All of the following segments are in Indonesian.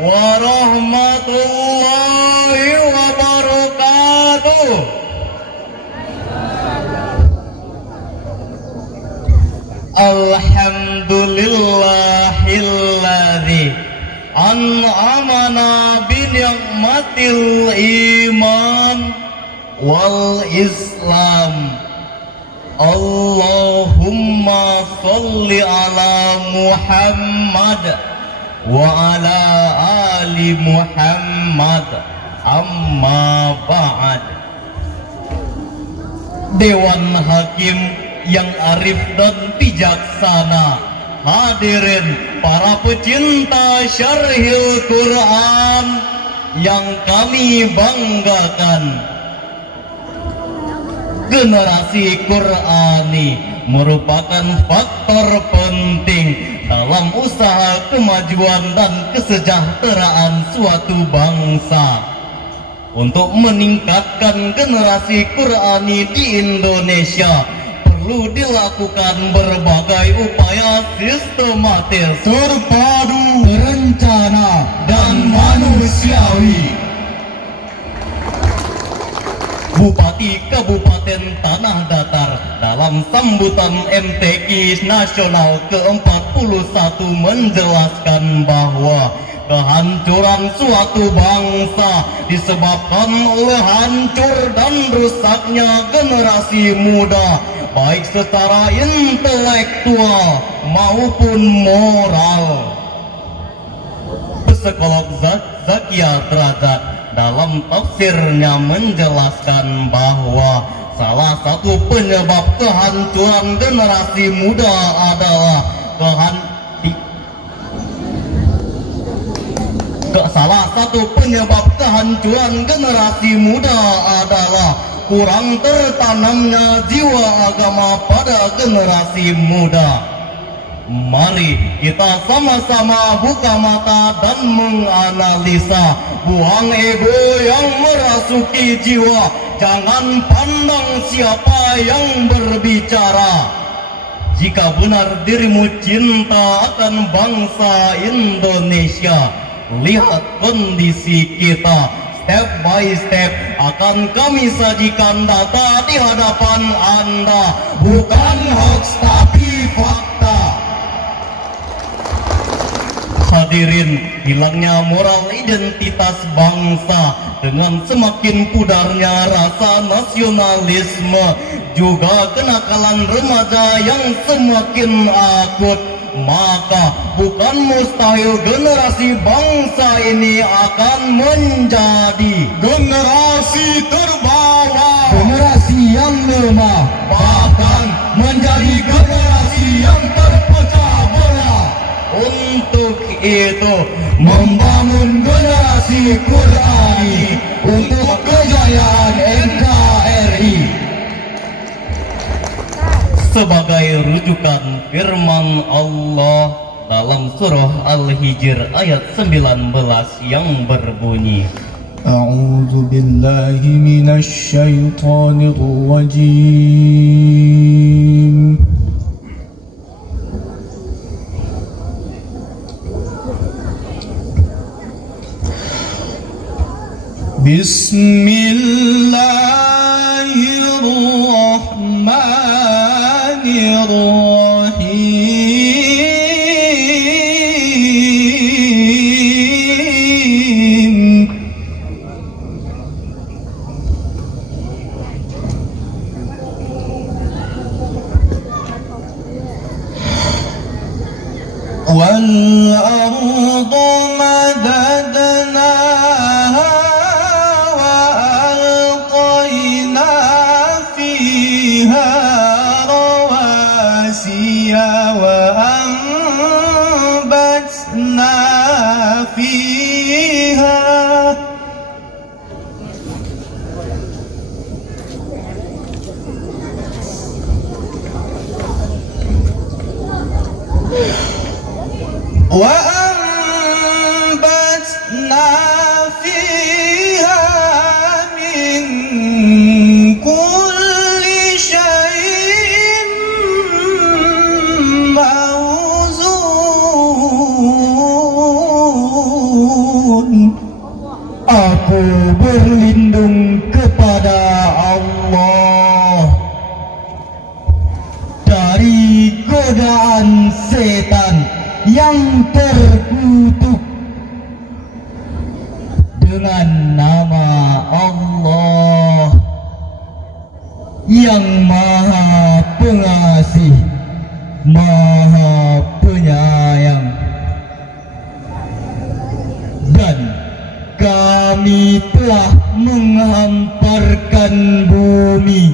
warahmatullahi wabarakatuh. Alhamdulillahilladzi an'amana bi ni'matil iman wal islam. Allahumma sholli ala Muhammad wa ala ali Muhammad, amma ba'd. Dewan Hakim yang arif dan bijaksana, hadirin para pecinta syarhil Quran yang kami banggakan. Generasi Qurani merupakan faktor penting dalam usaha kemajuan dan kesejahteraan suatu bangsa. Untuk meningkatkan generasi Qurani di Indonesia perlu dilakukan berbagai upaya sistematis, terpadu, terencana, dan manusiawi. Bupati Kabupaten Tanah Datar dalam sambutan MTQ Nasional ke-41 menjelaskan bahwa kehancuran suatu bangsa disebabkan oleh hancur dan rusaknya generasi muda, baik secara intelektual maupun moral. Psikolog Zakia Derajat dalam tafsirnya menjelaskan bahwa salah satu penyebab kehancuran generasi muda adalah kurang tertanamnya jiwa agama pada generasi muda. Mari kita sama-sama buka mata dan menganalisa. Buang ego yang merasuki jiwa. Jangan pandang siapa yang berbicara. Jika benar dirimu cinta akan bangsa Indonesia, lihat kondisi kita. Step by step akan kami sajikan data di hadapan Anda. Bukan hoax tapi fakta. Hadirin, hilangnya moral identitas bangsa dengan semakin pudarnya rasa nasionalisme, juga kenakalan remaja yang semakin akut, maka bukan mustahil generasi bangsa ini akan menjadi generasi terbawah, generasi yang lemah, bahkan menjadi generasi yang terpecah belah. Untuk itu, membangun generasi Qurani untuk kejayaan NKRI. Sebagai rujukan firman Allah dalam surah Al-Hijr ayat 19 yang berbunyi, A'udzu billahi minasy syaithanir rajim. Bismillahirrahmanirrahim. Wal ardu madadnaha dengan nama Allah yang Maha Pengasih, Maha Penyayang. Dan kami telah menghamparkan bumi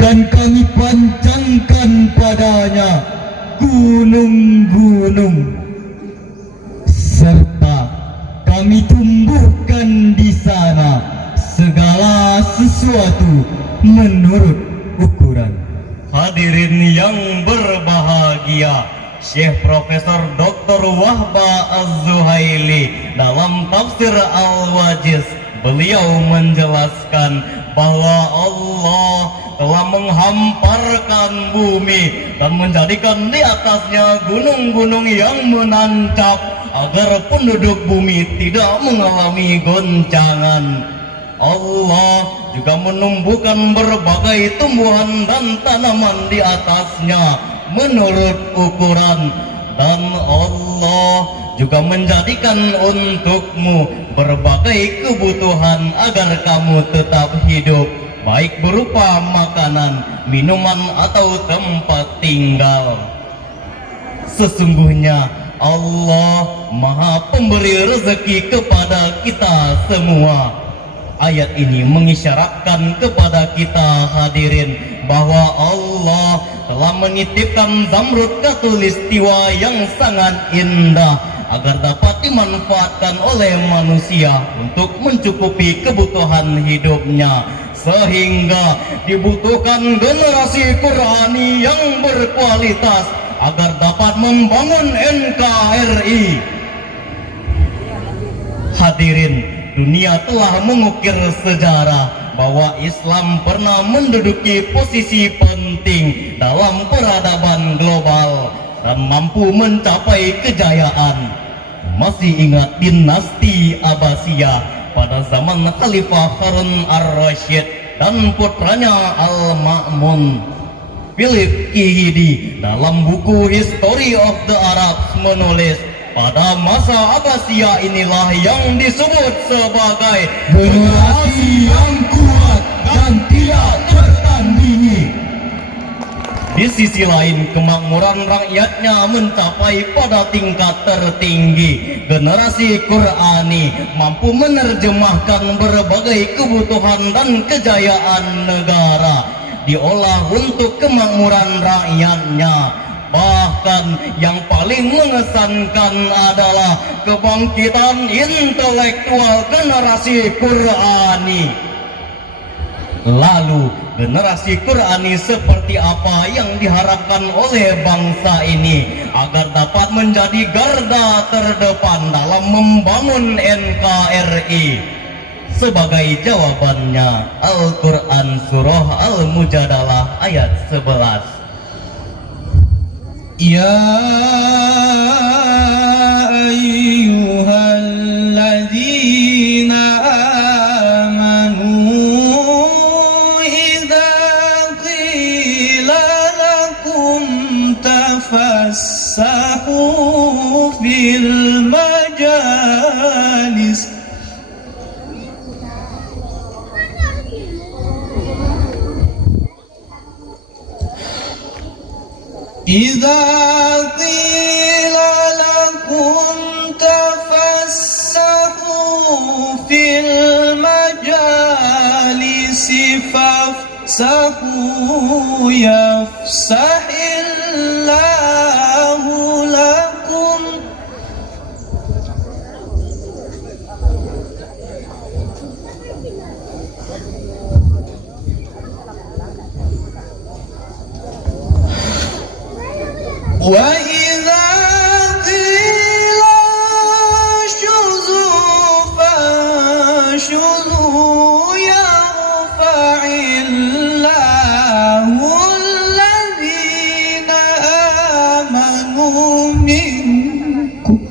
dan kami pancangkan padanya gunung-gunung, serta kami tumbuhkan di sana segala sesuatu menurut ukuran. Hadirin yang berbahagia, Syekh Profesor Dr. Wahba Az-Zuhaili dalam tafsir Al-Wajiz, beliau menjelaskan bahwa Allah telah menghamparkan bumi dan menjadikan di atasnya gunung-gunung yang menancap agar penduduk bumi tidak mengalami goncangan. Allah juga menumbuhkan berbagai tumbuhan dan tanaman di atasnya menurut ukuran, dan Allah juga menjadikan untukmu berbagai kebutuhan agar kamu tetap hidup, baik berupa makanan, minuman, atau tempat tinggal. Sesungguhnya Allah Maha Pemberi rezeki kepada kita semua. Ayat ini mengisyaratkan kepada kita hadirin bahwa Allah telah menitipkan zamrud khatulistiwa yang sangat indah agar dapat dimanfaatkan oleh manusia untuk mencukupi kebutuhan hidupnya, sehingga dibutuhkan generasi Qurani yang berkualitas agar dapat membangun NKRI. Hadirin, dunia telah mengukir sejarah bahwa Islam pernah menduduki posisi penting dalam peradaban global dan mampu mencapai kejayaan. Masih ingat dinasti Abbasiyah pada zaman Khalifah Harun ar-Rasyid dan putranya Al-Ma'mun? Philip Kihidi dalam buku History of the Arabs menulis, pada masa Abbasiyah inilah yang disebut sebagai generasi yang kuat dan tidak tertandingi. Di sisi lain, kemakmuran rakyatnya mencapai pada tingkat tertinggi. Generasi Qurani mampu menerjemahkan berbagai kebutuhan dan kejayaan negara, diolah untuk kemakmuran rakyatnya. Bahkan yang paling mengesankan adalah kebangkitan intelektual generasi Qurani. Lalu generasi Qurani seperti apa yang diharapkan oleh bangsa ini agar dapat menjadi garda terdepan dalam membangun NKRI? Sebagai jawabannya, Al-Quran Surah Al-Mujadalah ayat 11. Ya ayyuhalladzina amanu idza qila lakum tafassahu fil majalis إذا قيل لكم تفسحوا في المجالس فافسحوا يفسح الله لكم وإذا قيل انشزوا فانشزوا يرفع الله الذين آمنوا منكم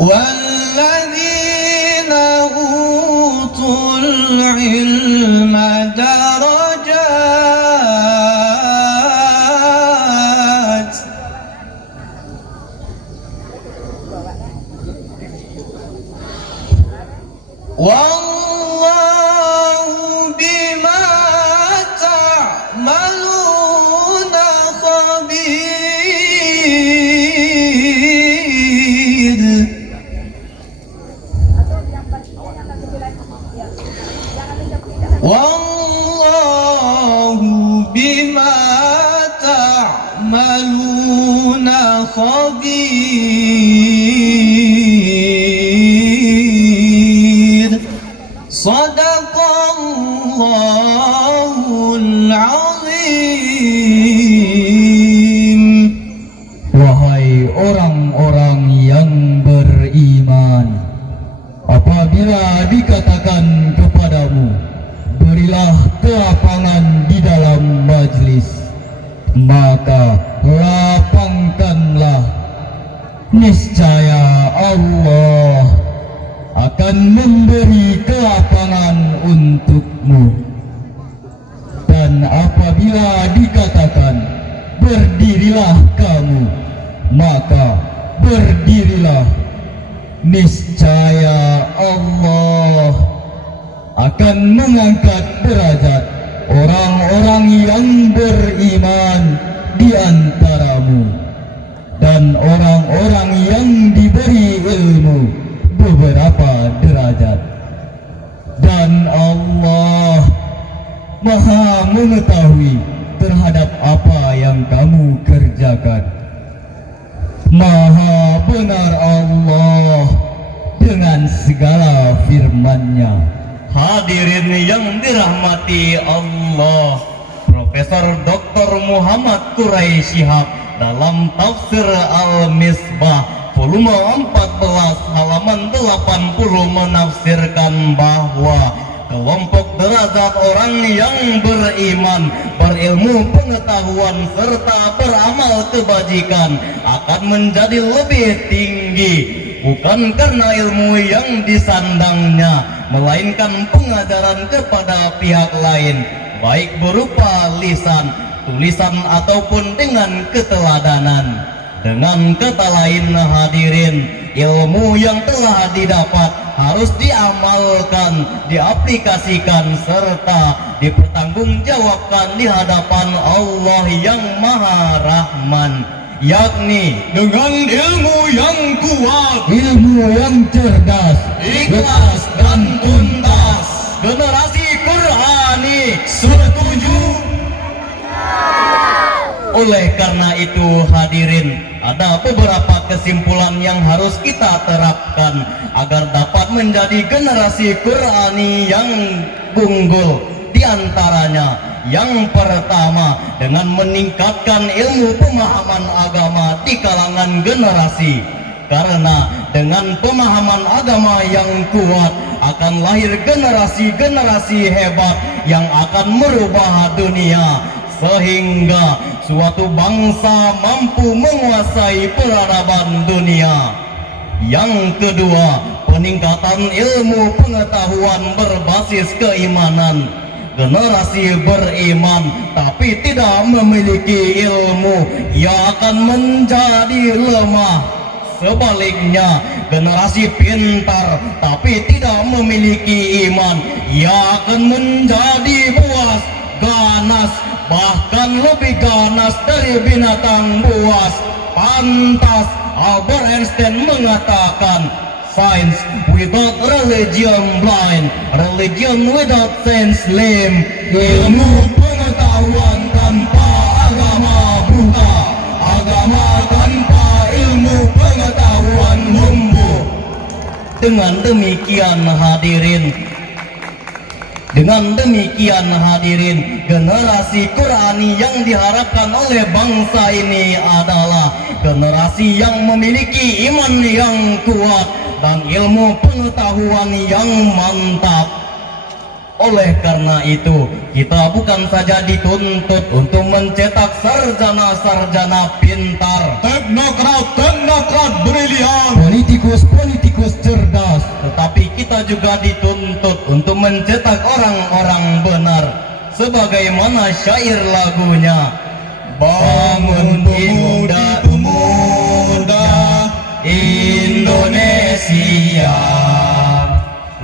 والذين أوتوا العلم درجات بما تعملون خبير صدق الله العظيم. Wahai orang-orang yang beriman, apabila dikatakan kepadamu, berilah kelapangan di dalam majlis, maka lapangkanlah. Niscaya Allah akan memberi kelapangan untukmu. Dan apabila dikatakan berdirilah kamu, maka berdirilah. Niscaya Allah akan mengangkat derajat orang-orang yang beriman di antaramu, dan orang-orang yang diberi ilmu beberapa derajat. Dan Allah Maha mengetahui terhadap apa yang kamu kerjakan. Maha benar Allah dengan segala firman-Nya. Hadirin yang dirahmati Allah, Profesor Dr. Muhammad Quraish Shihab dalam tafsir Al-Misbah volume 14 halaman 80 menafsirkan bahwa kelompok derajat orang yang beriman, berilmu pengetahuan serta beramal kebajikan akan menjadi lebih tinggi, bukan karena ilmu yang disandangnya, melainkan pengajaran kepada pihak lain, baik berupa lisan, tulisan ataupun dengan keteladanan. Dengan kata lain hadirin, ilmu yang telah didapat harus diamalkan, diaplikasikan serta dipertanggungjawabkan di hadapan Allah yang Maha Rahman, yakni dengan ilmu yang kuat, ilmu yang cerdas, ikhlas dan tuntas. Generasi Qurani setuju? Oleh karena itu hadirin, ada beberapa kesimpulan yang harus kita terapkan agar dapat menjadi generasi Qurani yang unggul. Di antaranya, yang pertama, dengan meningkatkan ilmu pemahaman agama di kalangan generasi. Karena dengan pemahaman agama yang kuat akan lahir generasi-generasi hebat yang akan merubah dunia, sehingga suatu bangsa mampu menguasai peradaban dunia. Yang kedua, peningkatan ilmu pengetahuan berbasis keimanan. Generasi beriman tapi tidak memiliki ilmu, ia akan menjadi lemah. Sebaliknya, generasi pintar tapi tidak memiliki iman, ia akan menjadi buas, ganas, bahkan lebih ganas dari binatang buas. Pantas Albert Einstein mengatakan, science without religion blind, religion without science lame. Ilmu pengetahuan tanpa agama buta, agama tanpa ilmu pengetahuan lumpuh. Dengan demikian hadirin, generasi Qurani yang diharapkan oleh bangsa ini adalah generasi yang memiliki iman yang kuat dan ilmu pengetahuan yang mantap. Oleh karena itu, kita bukan saja dituntut untuk mencetak sarjana-sarjana pintar, teknokrat brilian, politikus cerdas, tetapi kita juga dituntut untuk mencetak orang-orang benar. Sebagaimana syair lagunya, bangun pemuda Indonesia,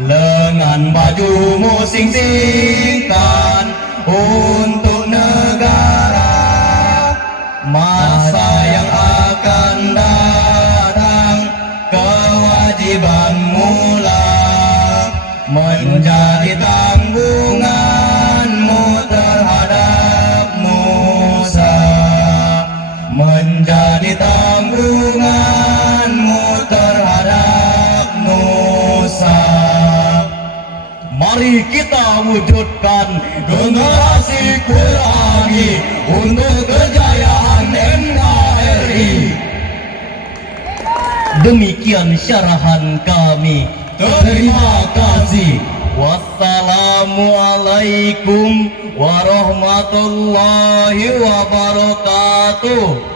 lengan bajumu sing-singkan untuk negara. Masa yang akan datang, kewajibanmu lah menjadi tanggunganmu terhadapmu. Mari kita wujudkan generasi Qurani untuk kejayaan NKRI. Demikian syarahan kami. Terima kasih. Wassalamualaikum warahmatullahi wabarakatuh.